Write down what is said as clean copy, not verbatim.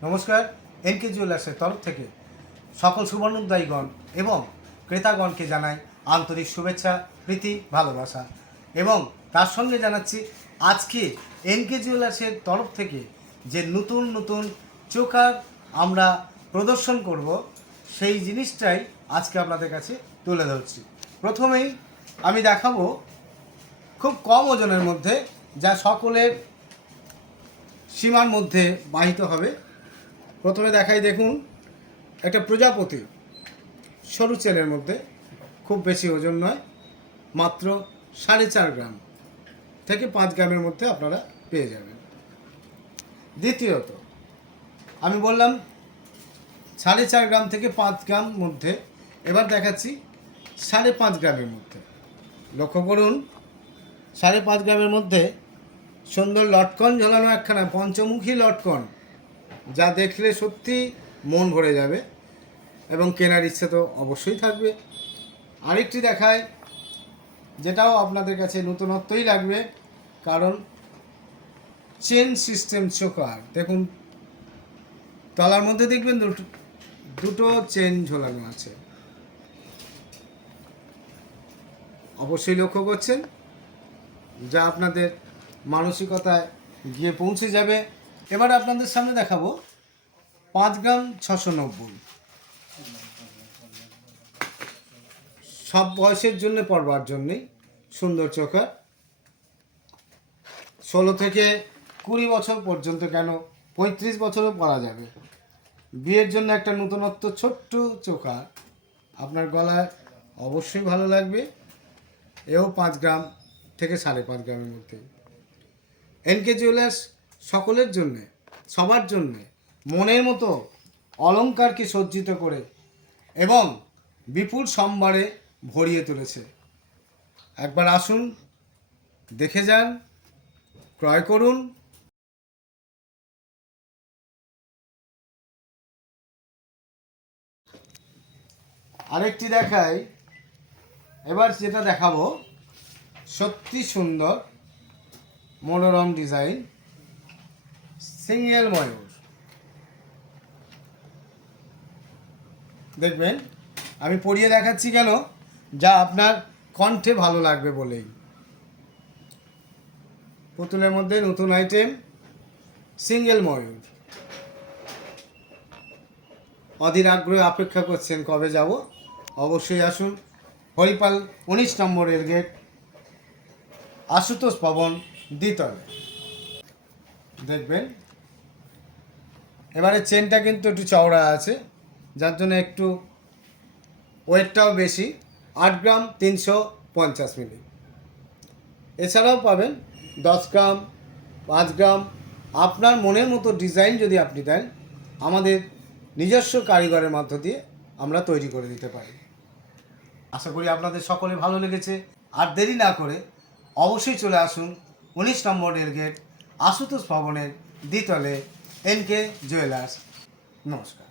নমস্কার। এনকে জুয়েলার্সের তরফ থেকে সকল সুবর্ণোদ্দায়ীগণ এবং ক্রেতাগণকে জানাই আন্তরিক শুভেচ্ছা, প্রীতি, ভালোবাসা এবং তার সঙ্গে জানাচ্ছি আজকে এনকে জুয়েলার্সের তরফ থেকে যে নতুন নতুন চোকার আমরা প্রদর্শন করব সেই জিনিসটাই আজকে আপনাদের কাছে তুলে ধরছি। প্রথমেই আমি দেখাবো খুব কম ওজনের মধ্যে, যা সকলের সীমার মধ্যে বাহিত হবে। প্রথমে দেখাই, দেখুন, একটা প্রজাপতি সরু চেনের মধ্যে, খুব বেশি ওজন নয়, মাত্র 4.5 গ্রাম থেকে 5 গ্রামের মধ্যে আপনারা পেয়ে যাবেন। দ্বিতীয়ত আমি বললাম 4.5 গ্রাম থেকে 5 গ্রাম মধ্যে, এবার দেখাচ্ছি 5.5 গ্রামের মধ্যে। লক্ষ্য করুন, 5.5 গ্রামের মধ্যে সুন্দর লটকন ঝোলানো একখানা পঞ্চমুখী লটকন, যা দেখলে সত্যি মন ভরে যাবে এবং কেনার ইচ্ছে তো অবশ্যই থাকবে। আরেকটি দেখায়, যেটাও আপনাদের কাছে নতুনত্বই লাগবে, কারণ চেন সিস্টেম চোকার। দেখুন, তলার মধ্যে দেখবেন দুটো চেন ঝোলানো আছে, অবশ্যই লক্ষ্য করছেন, যা আপনাদের মানসিকতায় গিয়ে পৌঁছে যাবে। এবার আপনাদের সামনে দেখাবো 5 গ্রাম 690, সব বয়সের জন্য পরবার জন্যেই সুন্দর চোকার। 16 থেকে 20 বছর পর্যন্ত, কেন 35 বছরও পরা যাবে। বিয়ের জন্য একটা নতুনত্ব ছোট্ট চোকার আপনার গলায় অবশ্যই ভালো লাগবে। এও 5 গ্রাম থেকে 5.5 গ্রামের মধ্যে। এনকে জুয়েলার্স সকলের জন্যে, সবার জন্যে মনের মতো অলংকারকে সজ্জিত করে এবং বিপুল সম্ভারে ভরিয়ে তুলেছে। একবার আসুন, দেখে যান, ক্রয় করুন। আরেকটি দেখাই, এবার যেটা দেখাবো সত্যি সুন্দর মনোরম ডিজাইন, সিঙ্গেল ময়ূর। দেখবেন, আমি পরিয়ে দেখাচ্ছি কেন, যা আপনার কণ্ঠে ভালো লাগবে বলেই। পুতুলের মধ্যে নতুন আইটেম, সিঙ্গেল ময়ূর। অধীর আগ্রহে অপেক্ষা করছেন কবে যাব। অবশ্যই আসুন। হরিপাল 19 নম্বর রেলগেট, আশুতোষ ভবন, দ্বিতলে। দেখবেন, এবারে চেনটা কিন্তু একটু চওড়া আছে, যার জন্য একটু ওয়েটটাও বেশি, 8 গ্রাম 350 মিলি। এছাড়াও পাবেন 10 গ্রাম, 5 গ্রাম। আপনার মনের মতো ডিজাইন যদি আপনি দেন, আমাদের নিজস্ব কারিগরের মধ্য দিয়ে আমরা তৈরি করে দিতে পারি। আশা করি আপনাদের সকলে ভালো লেগেছে। আর দেরি না করে অবশ্যই চলে আসুন 19 নম্বর রেলগেট, আশুতোষ ভবনের দ্বিতলে, এনকে জুয়েলার্স। নমস্কার।